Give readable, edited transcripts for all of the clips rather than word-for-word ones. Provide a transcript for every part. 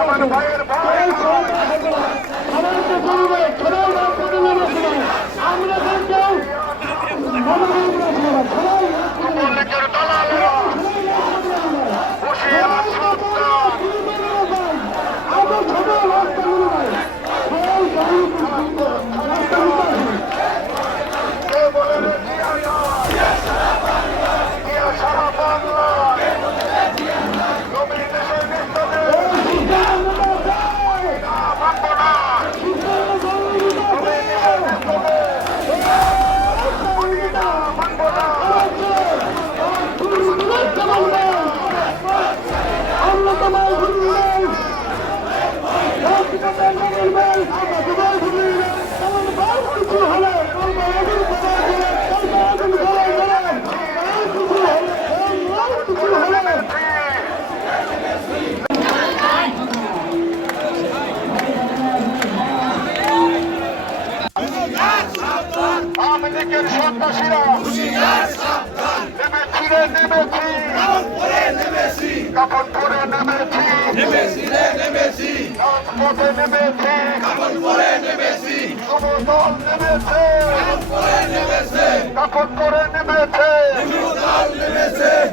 আমার ভাইয়ের ভাই লীগের দালালেরা বসে সারা বাংলা নবীন দেশের নেতাদের মানব না মানব না আওয়ামী লীগের সন্ত্রাসীরা নেমেছি কাপড় পরে নেমেছি রাজপথে নেমেছি যুবদল নেমেছে কাপড় পরে নেমেছে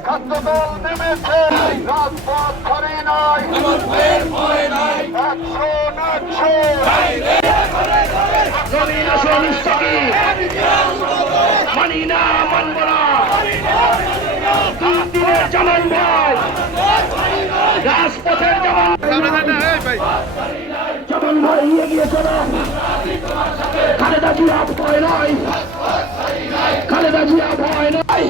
ছাত্রদল নেমেছে রাজপথ ছাড়ি নাই মানি না মানব না দিনের জামান ভাই রাজপথের জামান ভাই এগিয়ে চলো খালেদা জিয়া ভয় নয় খালেদা জিয়া ভয় নয়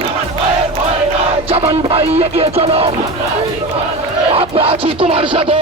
জামান ভাই এগিয়ে চলো আমরা আছি তোমার সাথে